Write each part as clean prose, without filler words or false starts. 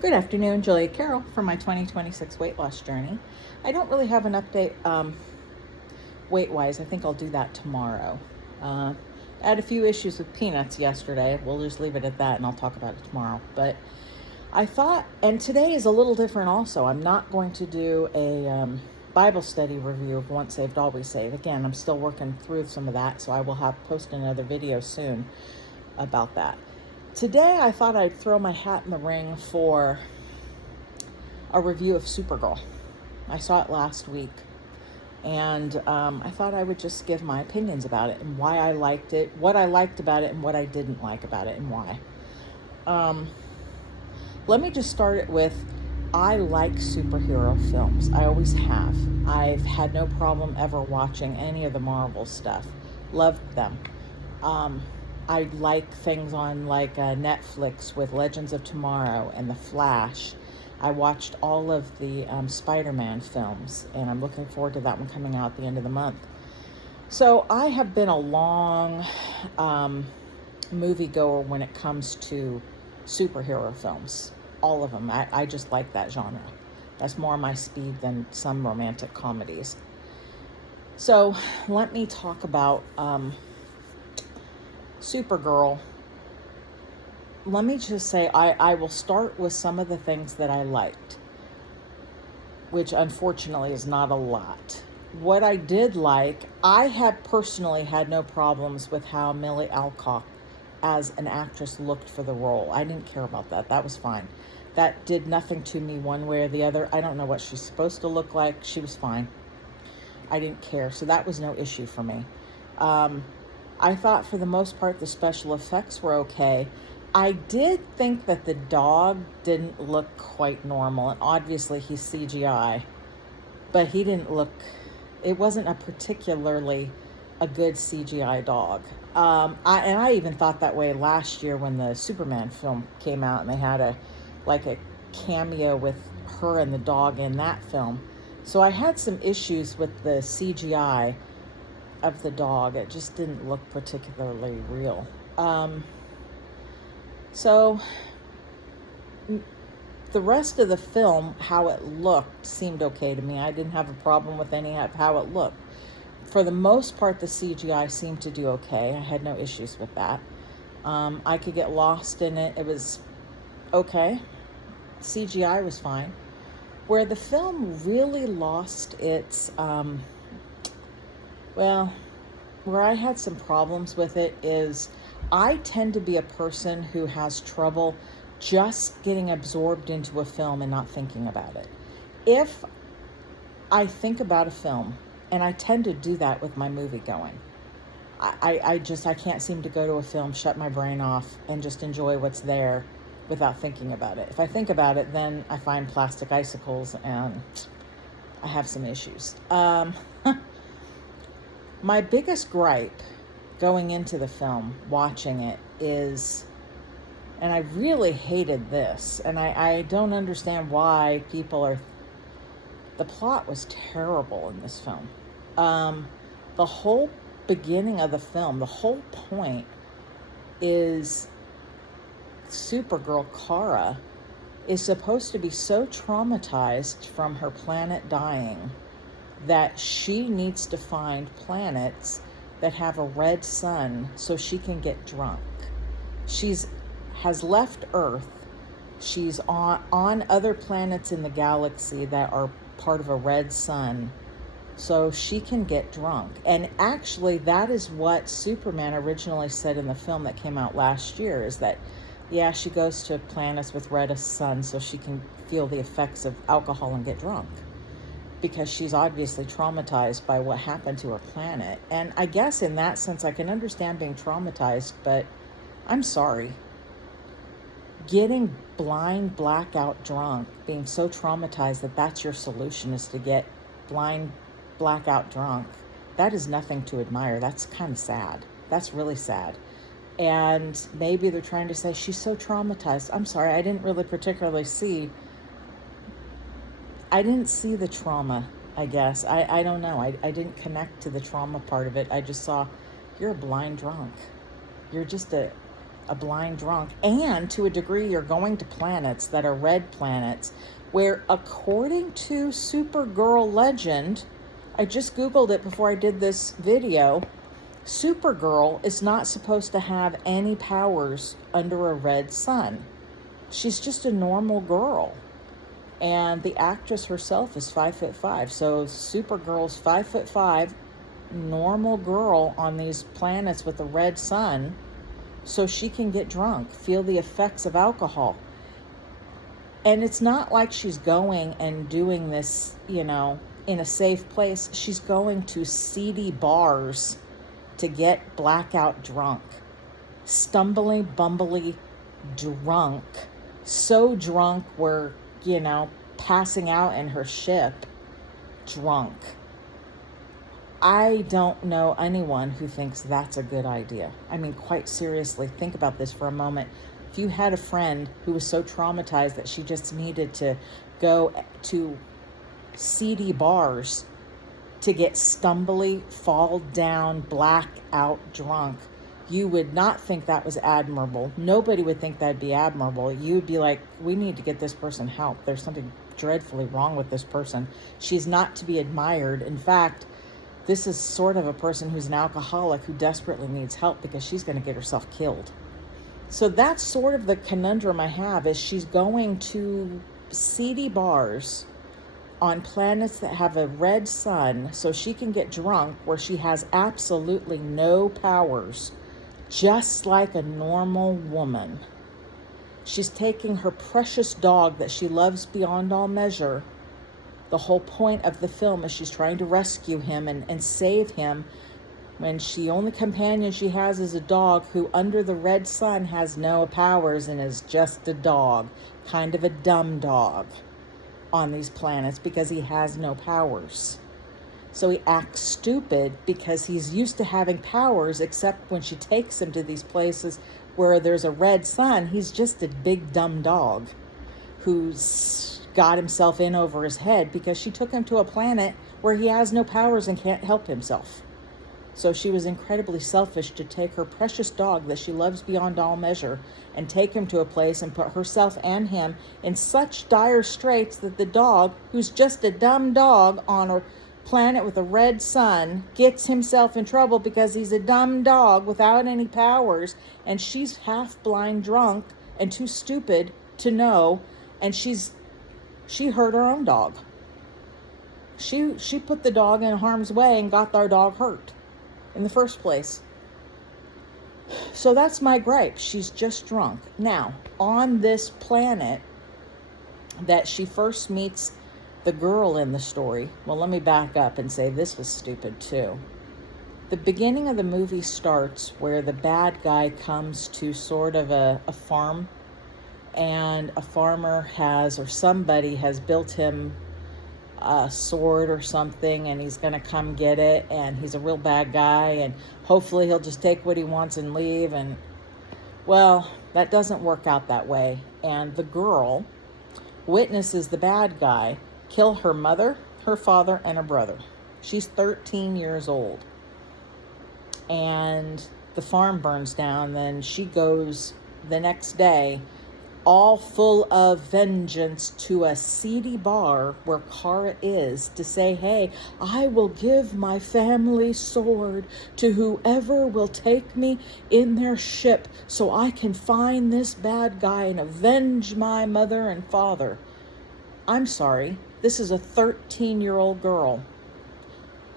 Good afternoon, Julia Carroll from my 2026 weight loss journey. I don't really have an update weight-wise. I think I'll do that tomorrow. I had a few issues with peanuts yesterday. We'll just leave it at that and I'll talk about it tomorrow. But I thought, and today is a little different also. I'm not going to do a Bible study review of Once Saved, Always Saved. Again, I'm still working through some of that, so I will post another video soon about that. Today, I thought I'd throw my hat in the ring for a review of Supergirl. I saw it last week, and I thought I would just give my opinions about it and why I liked it, what I liked about it, and what I didn't like about it, and why. Let me just start it with, I like superhero films. I always have. I've had no problem ever watching any of the Marvel stuff. Loved them. I like things on like Netflix with Legends of Tomorrow and The Flash. I watched all of the Spider-Man films, and I'm looking forward to that one coming out at the end of the month. So I have been a long moviegoer when it comes to superhero films. All of them. I just like that genre. That's more my speed than some romantic comedies. So let me talk about Supergirl. Let me just say I will start with some of the things that I liked, which unfortunately is not a lot. What I did like, I had personally had no problems with how Millie Alcock as an actress looked for the role. I didn't care about that. That was fine. That did nothing to me one way or the other. I don't know what she's supposed to look like. She was fine. I didn't care. So that was no issue for me. I thought for the most part the special effects were okay. I did think that the dog didn't look quite normal, and obviously he's CGI, but he didn't look, it wasn't a particularly a good CGI dog. I even thought that way last year when the Superman film came out and they had a cameo with her and the dog in that film. So I had some issues with the CGI of the dog. It just didn't look particularly real. So the rest of the film, how it looked, seemed okay to me. I didn't have a problem with any of how it looked. For the most part, the CGI seemed to do okay. I had no issues with that. I could get lost in it. It was okay. CGI was fine. Where the film really lost its, where I had some problems with it is I tend to be a person who has trouble just getting absorbed into a film and not thinking about it. If I think about a film, and I tend to do that with my movie going, I can't seem to go to a film, shut my brain off, and just enjoy what's there without thinking about it. If I think about it, then I find plastic icicles and I have some issues. My biggest gripe going into the film, watching it, is, and I really hated this, and I don't understand why people are, the plot was terrible in this film. The whole beginning of the film, the whole point is Supergirl Kara is supposed to be so traumatized from her planet dying that she needs to find planets that have a red sun so she can get drunk. Has left Earth. She's on other planets in the galaxy that are part of a red sun so she can get drunk. And actually, that is what Superman originally said in the film that came out last year, is that, yeah, she goes to planets with red sun so she can feel the effects of alcohol and get drunk, because she's obviously traumatized by what happened to her planet. And I guess in that sense, I can understand being traumatized, but I'm sorry. Getting blind, blackout drunk, being so traumatized that that's your solution, is to get blind, blackout drunk, that is nothing to admire. That's kind of sad. That's really sad. And maybe they're trying to say she's so traumatized. I'm sorry, I didn't really particularly see, the trauma, I guess. I don't know. I didn't connect to the trauma part of it. I just saw, you're a blind drunk. You're just a blind drunk. And to a degree, you're going to planets that are red planets where, according to Supergirl legend, I just Googled it before I did this video, Supergirl is not supposed to have any powers under a red sun. She's just a normal girl. And the actress herself is 5'5". So Supergirl's 5'5", normal girl on these planets with a red sun, so she can get drunk, feel the effects of alcohol. And it's not like she's going and doing this, in a safe place. She's going to seedy bars to get blackout drunk. Stumbly, bumbly drunk. So drunk we're, passing out in her ship drunk. I don't know anyone who thinks that's a good idea. I mean, quite seriously, think about this for a moment. If you had a friend who was so traumatized that she just needed to go to seedy bars to get stumbly, fall down, black out drunk, you would not think that was admirable. Nobody would think that'd be admirable. You would be like, we need to get this person help. There's something dreadfully wrong with this person. She's not to be admired. In fact, this is sort of a person who's an alcoholic who desperately needs help because she's going to get herself killed. So that's sort of the conundrum I have, is she's going to seedy bars on planets that have a red sun so she can get drunk, where she has absolutely no powers, just like a normal woman. She's taking her precious dog that she loves beyond all measure. The whole point of the film is she's trying to rescue him and save him, when the only companion she has is a dog who, under the red sun, has no powers and is just a dog, kind of a dumb dog on these planets because he has no powers. So he acts stupid because he's used to having powers, except when she takes him to these places where there's a red sun, he's just a big dumb dog who's got himself in over his head because she took him to a planet where he has no powers and can't help himself. So she was incredibly selfish to take her precious dog that she loves beyond all measure and take him to a place and put herself and him in such dire straits that the dog, who's just a dumb dog on a planet with a red sun, gets himself in trouble because he's a dumb dog without any powers, and she's half blind drunk and too stupid to know, and she hurt her own dog. She put the dog in harm's way and got our dog hurt in the first place. So that's my gripe. She's just drunk. Now, on this planet that she first meets the girl in the story, well, let me back up and say this was stupid too. The beginning of the movie starts where the bad guy comes to sort of a farm, and a farmer has, or somebody has built him a sword or something, and he's going to come get it, and he's a real bad guy, and hopefully he'll just take what he wants and leave. And well, that doesn't work out that way. And the girl witnesses the bad guy kill her mother, her father, and her brother. She's 13 years old, and the farm burns down. Then she goes the next day, all full of vengeance, to a seedy bar where Kara is, to say, hey, I will give my family sword to whoever will take me in their ship so I can find this bad guy and avenge my mother and father. I'm sorry, this is a 13-year-old girl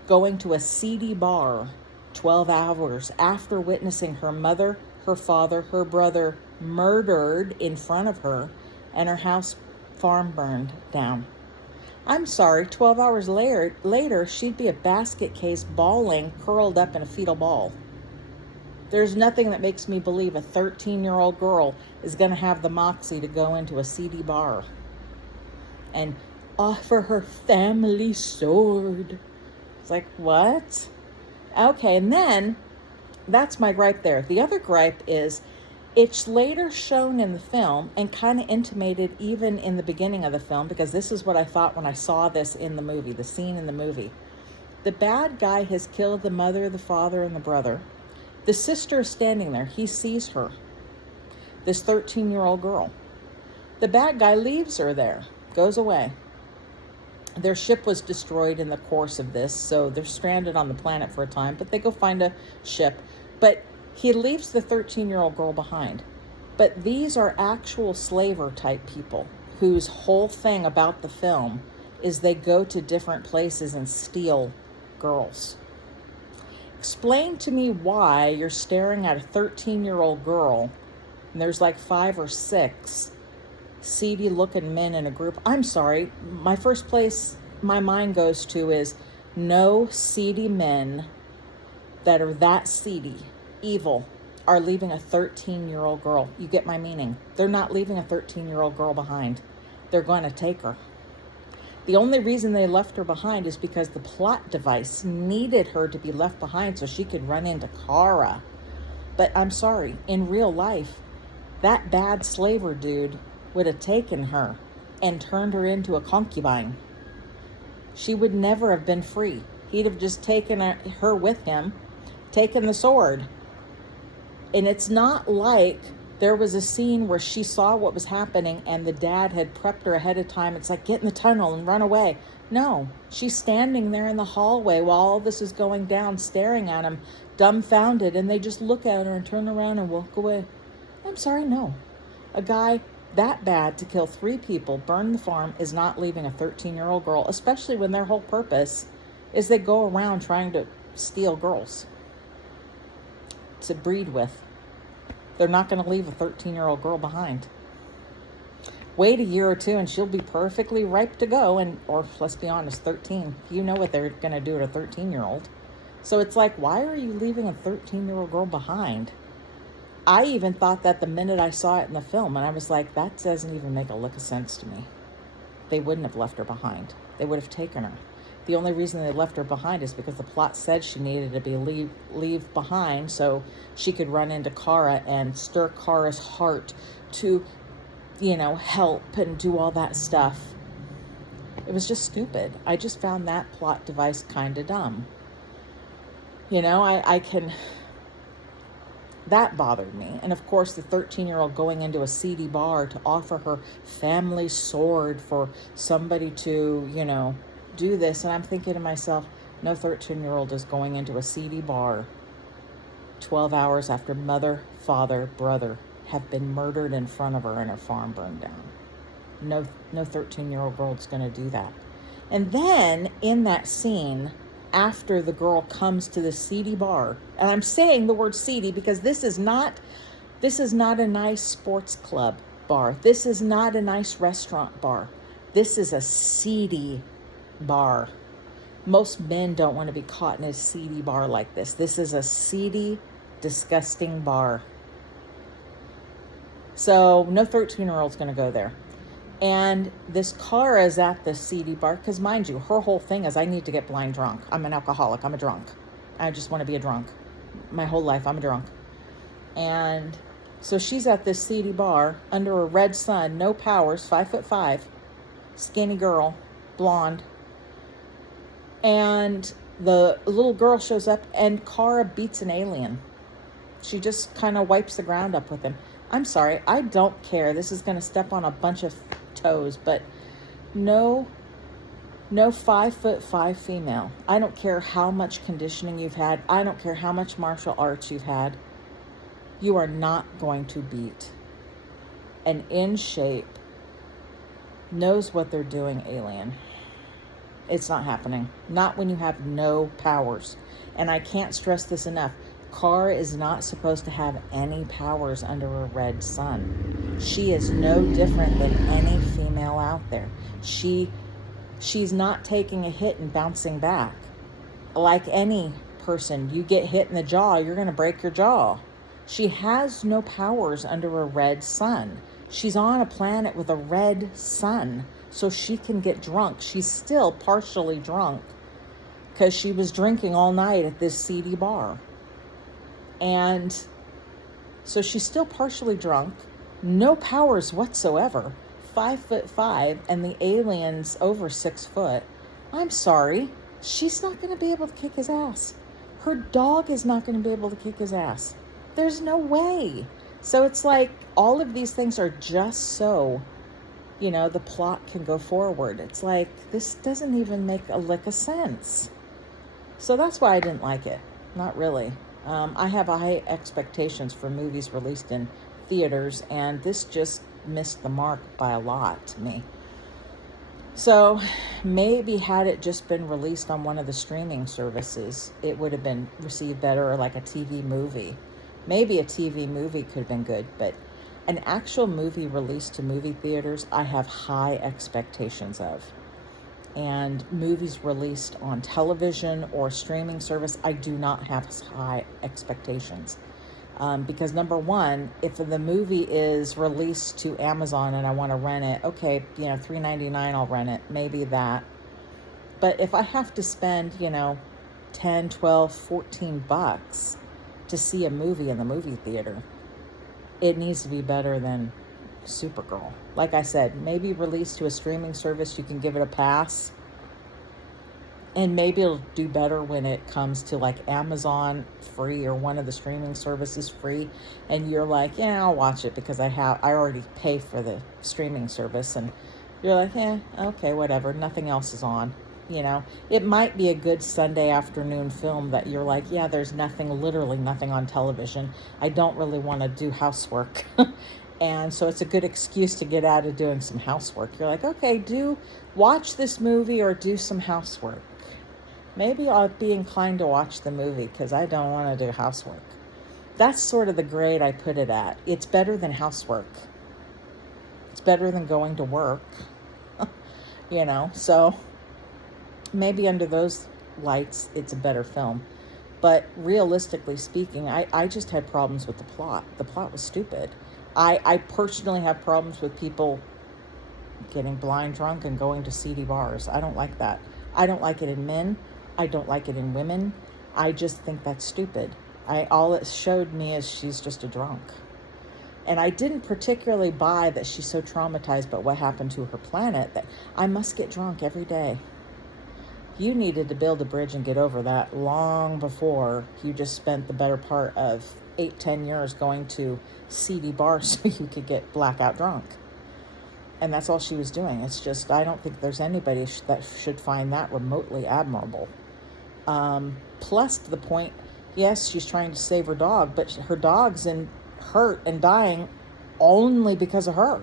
going to a seedy bar 12 hours after witnessing her mother, her father, her brother murdered in front of her, and her house farm burned down. I'm sorry, 12 hours later, she'd be a basket case bawling, curled up in a fetal ball. There's nothing that makes me believe a 13-year-old girl is going to have the moxie to go into a seedy bar and offer her family sword. It's like, what? Okay, and then that's my gripe there. The other gripe is, it's later shown in the film and kind of intimated even in the beginning of the film, because this is what I thought when I saw this in the movie, the scene in the movie. The bad guy has killed the mother, the father, and the brother. The sister is standing there. He sees her. this 13-year-old girl. The bad guy leaves her there, goes away. Their ship was destroyed in the course of this, so they're stranded on the planet for a time, but they go find a ship. But he leaves the 13-year-old girl behind. But these are actual slaver type people whose whole thing about the film is they go to different places and steal girls. Explain to me why you're staring at a 13-year-old girl and there's like 5 or 6 seedy looking men in a group. I'm sorry, my first place my mind goes to is no seedy men that are that seedy, evil, are leaving a 13-year-old girl. You get my meaning. They're not leaving a 13-year-old girl behind. They're going to take her. The only reason they left her behind is because the plot device needed her to be left behind so she could run into Kara. But I'm sorry, in real life, that bad slaver dude would have taken her and turned her into a concubine. She would never have been free. He'd have just taken her with him, taken the sword. And it's not like there was a scene where she saw what was happening and the dad had prepped her ahead of time. It's like, get in the tunnel and run away. No, she's standing there in the hallway while all this is going down, staring at him, dumbfounded, and they just look at her and turn around and walk away. I'm sorry, no. A guy that bad to kill 3 people, burn the farm, is not leaving a 13-year-old girl, especially when their whole purpose is they go around trying to steal girls to breed with. They're not going to leave a 13-year-old girl behind. Wait a year or 2 and she'll be perfectly ripe to go. Or let's be honest, 13. You know what they're going to do to a 13-year-old. So it's like, why are you leaving a 13-year-old girl behind? I even thought that the minute I saw it in the film, and I was like, that doesn't even make a lick of sense to me. They wouldn't have left her behind. They would have taken her. The only reason they left her behind is because the plot said she needed to be leave behind so she could run into Kara and stir Kara's heart to, help and do all that stuff. It was just stupid. I just found that plot device kind of dumb. That bothered me. And of course, the 13-year-old going into a seedy bar to offer her family sword for somebody to, do this. And I'm thinking to myself, no 13-year-old is going into a seedy bar 12 hours after mother, father, brother have been murdered in front of her and her farm burned down. No 13-year-old girl's going to do that. And then in that scene, after the girl comes to the seedy bar, and I'm saying the word seedy because this is not a nice sports club bar. This is not a nice restaurant bar. This is a seedy bar. Most men don't want to be caught in a seedy bar like this. This is a seedy, disgusting bar. So no 13-year-old's going to go there. And this Kara is at the seedy bar because, mind you, her whole thing is, I need to get blind drunk. I'm an alcoholic. I'm a drunk. I just want to be a drunk. My whole life, I'm a drunk. And so she's at this seedy bar under a red sun, no powers, 5'5", skinny girl, blonde. And the little girl shows up and Kara beats an alien. She just kind of wipes the ground up with him. I'm sorry, I don't care. This is going to step on a bunch of toes, but no 5'5" female. I don't care how much conditioning you've had. I don't care how much martial arts you've had. You are not going to beat an in shape, knows what they're doing alien. It's not happening. Not when you have no powers. And I can't stress this enough. Kara is not supposed to have any powers under a red sun. She is no different than any female out there. She's not taking a hit and bouncing back. Like any person, you get hit in the jaw, you're going to break your jaw. She has no powers under a red sun. She's on a planet with a red sun, so she can get drunk. She's still partially drunk because she was drinking all night at this seedy bar. And so she's still partially drunk, no powers whatsoever, 5'5", and the alien's over 6 foot. I'm sorry, she's not going to be able to kick his ass. Her dog is not going to be able to kick his ass. There's no way. So it's like all of these things are just so, the plot can go forward. It's like, this doesn't even make a lick of sense. So that's why I didn't like it. Not really. I have high expectations for movies released in theaters, and this just missed the mark by a lot to me. So maybe had it just been released on one of the streaming services, it would have been received better, or like a TV movie. Maybe a TV movie could have been good, but an actual movie released to movie theaters, I have high expectations of. And movies released on television or streaming service, I do not have high expectations. Because number one, if the movie is released to Amazon and I want to rent it, okay, $3.99, I'll rent it, maybe that. But if I have to spend, 10, 12, 14 bucks to see a movie in the movie theater, it needs to be better than Supergirl. Like I said, maybe released to a streaming service, you can give it a pass. And maybe it'll do better when it comes to like Amazon free or one of the streaming services free. And you're like, yeah, I'll watch it because I already pay for the streaming service. And you're like, okay, whatever. Nothing else is on. It might be a good Sunday afternoon film that you're like, yeah, there's literally nothing on television. I don't really want to do housework. And so it's a good excuse to get out of doing some housework. You're like, okay, watch this movie or do some housework. Maybe I'll be inclined to watch the movie because I don't want to do housework. That's sort of the grade I put it at. It's better than housework. It's better than going to work. So maybe under those lights, it's a better film. But realistically speaking, I just had problems with the plot. The plot was stupid. I personally have problems with people getting blind drunk and going to seedy bars. I don't like that. I don't like it in men. I don't like it in women. I just think that's stupid. All it showed me is she's just a drunk. And I didn't particularly buy that she's so traumatized by what happened to her planet that I must get drunk every day. You needed to build a bridge and get over that long before you just spent the better part of 8-10 years going to seedy bars so you could get blackout drunk. And that's all she was doing. It's just, I don't think there's anybody that should find that remotely admirable. Plus to the point, yes, she's trying to save her dog, but her dog's hurt and dying only because of her.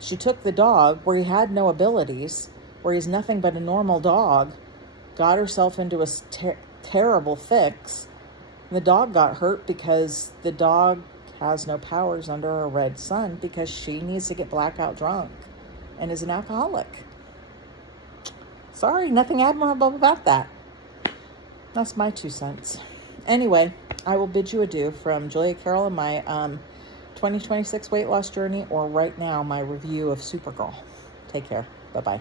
She took the dog where he had no abilities, where he's nothing but a normal dog, got herself into a terrible fix. The dog got hurt because the dog has no powers under a red sun because she needs to get blackout drunk and is an alcoholic. Sorry, nothing admirable about that. That's my 2 cents. Anyway, I will bid you adieu from Julia Carroll and my 2026 weight loss journey, or right now my review of Supergirl. Take care. Bye-bye.